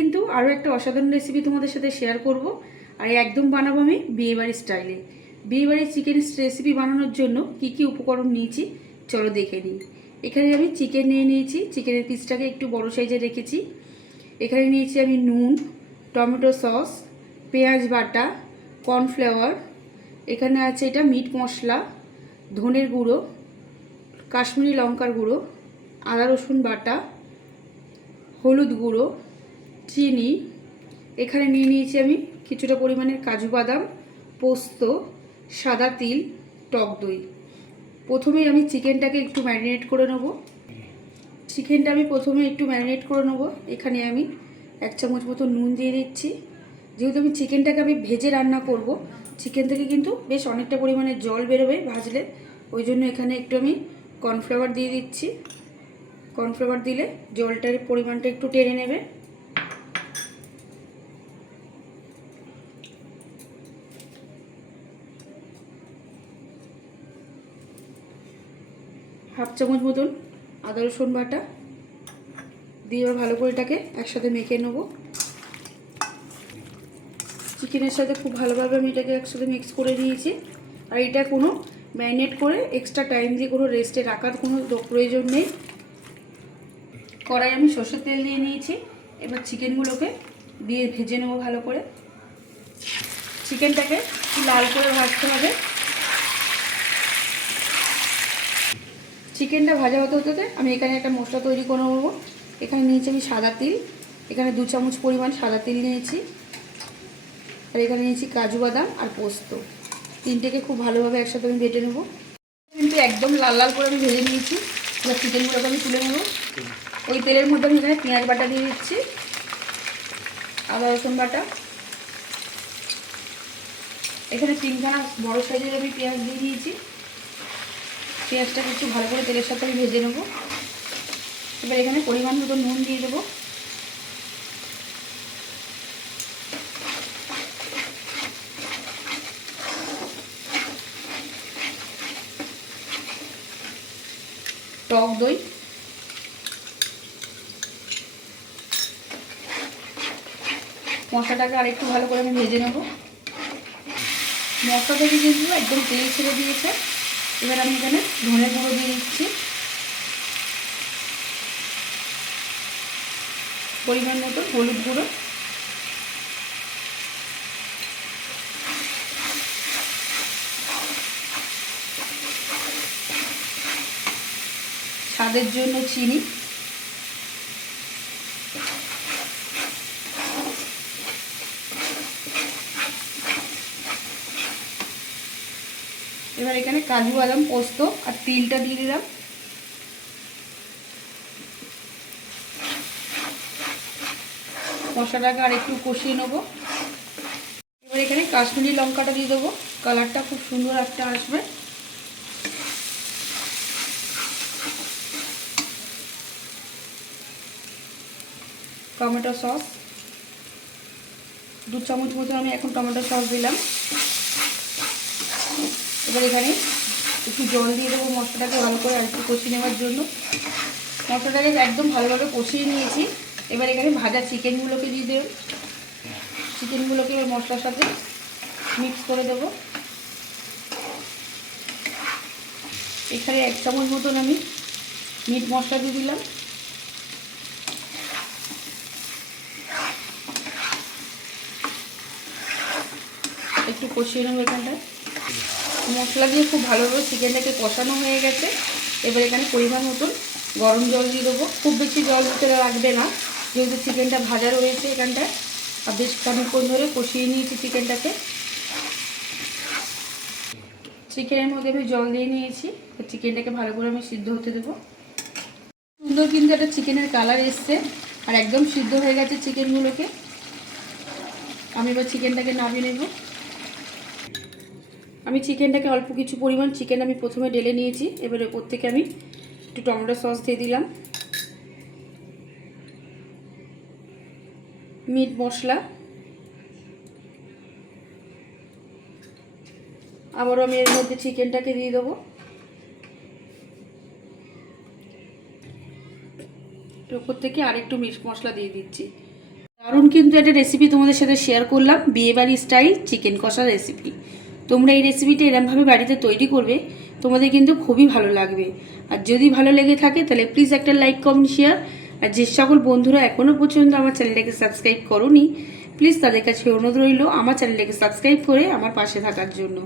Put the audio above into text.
কিন্তু আরও একটা অসাধারণ রেসিপি তোমাদের সাথে শেয়ার করব। আর একদম বানাবো আমি বিয়েবাড়ির স্টাইলে। বিয়েবাড়ির চিকেন রেসিপি বানানোর জন্য কি কি উপকরণ নিয়েছি চলো দেখে নিই। এখানে আমি চিকেন নিয়ে নিয়েছি, চিকেনের পিসটাকে একটু বড় সাইজে রেখেছি। এখানে নিয়েছি আমি নুন, টমেটো সস, পেঁয়াজ বাটা, কর্নফ্লাওয়ার, এখানে আছে এটা মিট মশলা, ধনের গুঁড়ো, কাশ্মীরি লঙ্কার গুঁড়ো, আদা রসুন বাটা, হলুদ গুঁড়ো, চিনি। এখানে নিয়ে নিয়েছি আমি কিছুটা পরিমাণের কাজু বাদাম, পোস্ত, সাদা তিল, টক দই। প্রথমেই আমি চিকেনটাকে একটু ম্যারিনেট করে নেব। চিকেনটা আমি প্রথমে একটু ম্যারিনেট করে নেব। এখানে আমি 1 চামচ মতো নুন দিয়ে দিচ্ছি। যেহেতু আমি চিকেনটাকে ভেজে রান্না করব, চিকেন থেকে কিন্তু বেশ অনেকটা পরিমাণে জল বেরোবে ভাজলে, ওই জন্য এখানে একটু আমি কর্নফ্লাওয়ার দিয়ে দিচ্ছি। কর্নফ্লাওয়ার দিলে জলটার পরিমাণটা একটু টেনে নেবে। হাফ চামচ মতন আদা রসুন বাটা দিয়ে ভালো করে এটাকে একসাথে মেখে নেব। চিকেনের সাথে খুব ভালোভাবে আমি এটাকে একসাথে মিক্স করে নিয়েছি। আর এটা কোনো ম্যারিনেট করে এক্সট্রা টাইম দিয়ে কোনো রেস্টে রাখার কোনো প্রয়োজন নেই। কড়াই আমি সরষের তেল দিয়ে নিয়েছি। এবার চিকেনগুলোকে দিয়ে ভেজে নেব ভালো করে। চিকেনটাকে লাল করে ভাজতে হবে। চিকেনটা ভাজা হতে হতে আমি এখানে একটা মশলা তৈরি করে নেব। এখানে নিয়েছি আমি সাদা তিল, এখানে 2 চামচ পরিমাণ সাদা তিল নিয়েছি। আর এখানে নিয়েছি কাজু বাদাম আর পোস্ত, তিনটেকে খুব ভালোভাবে একসাথে আমি বেটে নেব। কিন্তু একদম লাল লাল করে আমি ভেজে নিয়েছি। এবার চিকেনগুলোকে আমি তুলে নেব। ওই তেলের মধ্যে আমি এখানে পেঁয়াজ বাটা দিয়ে দিচ্ছি, আদা রসুন বাটা, এখানে 3খানা বড় সাইজের আমি পেঁয়াজ দিয়ে দিয়েছি। পেঁয়াজটাকে একটু ভালো করে তেলের সাথে আমি ভেজে নেব। এবার এখানে পরিমাণ মতো নুন দিয়ে দেবো। টক দই, মশলাটাকে আরেকটু ভালো করে আমি ভেজে নেব। মশলা থেকে কিন্তু একদম তেল ছেড়ে দিয়েছে। এবার আমি এখানে ধনে গুঁড়ো দিয়ে দিচ্ছি, পরিমাণ মতো হলুদ গুঁড়ো, স্বাদের জন্য চিনি, এবার এখানে কাজু বাদাম পোস্ত আর তিলটা দিয়ে দিলাম। মশলাটাকে আর একটু কষিয়ে নেবো। এবার এখানে কাশ্মীরি লঙ্কাটা দিয়ে দেবো, কালারটা খুব সুন্দর একটা আসবে। টমেটো সস 2 চামচ মতো আমি এখন টমেটো সস দিলাম। এবার এখানে একটু জল দিয়ে দেবো মশলাটাকে ভালো করে আর একটু কষিয়ে নেওয়ার জন্য। মশলাটাকে একদম ভালোভাবে কষিয়ে নিয়েছি। এবার এখানে ভাজা চিকেনগুলোকে দিয়ে দেব। চিকেনগুলোকে এবার মশলার সাথে মিক্স করে দেবো। এখানে 1 চামচ মতন আমি মিট মশলা দিয়ে দিলাম। একটু কষিয়ে নেবো এখানটায়। মশলা দিয়ে খুব ভালোভাবে চিকেনটাকে কষানো হয়ে গেছে। এবার এখানে পরিমাণ মতন গরম জল দিয়ে দেবো। খুব বেশি জল দিতে লাগবে না, যেহেতু চিকেনটা ভাজা রয়েছে এখানটায়। আর বেশ খানিকক্ষণ ধরে কষিয়ে নিয়েছি চিকেনটাকে। চিকেনের মধ্যে আমি জল দিয়ে নিয়েছি। চিকেনটাকে ভালো করে আমি সিদ্ধ হতে দেবো। সুন্দর কিন্তু একটা চিকেনের কালার এসছে আর একদম সিদ্ধ হয়ে গেছে চিকেনগুলোকে। আমি এবার চিকেনটাকে নামিয়ে নেব। আমি চিকেনটাকে অল্প কিছু পরিমাণ চিকেন আমি প্রথমে ঢেলে নিয়েছি। এবার ওপর থেকে আমি একটু টমেটো সস দিয়ে দিলাম, মিট মশলা, আবারও আমি এর মধ্যে চিকেনটাকে দিয়ে দেবো। ওপর থেকে আরেকটু মিট মশলা দিয়ে দিচ্ছি। দারুণ কিন্তু একটা রেসিপি তোমাদের সাথে শেয়ার করলাম, বিয়েবাড়ি স্টাইল চিকেন কষা রেসিপি। তোমরা এই রেসিপিটা এরমভাবে বাড়িতে তৈরি করবে, তোমাদের কিন্তু খুবই ভালো লাগবে। আর যদি ভালো লেগে থাকে তাহলে প্লিজ একটা লাইক কমেন্ট শেয়ার। আর যে সকল বন্ধুরা এখনও পর্যন্ত আমার চ্যানেলটাকে সাবস্ক্রাইব করোনি, প্লিজ তাদের কাছে অনুরোধ রইল আমার চ্যানেলটাকে সাবস্ক্রাইব করে আমার পাশে থাকার জন্য।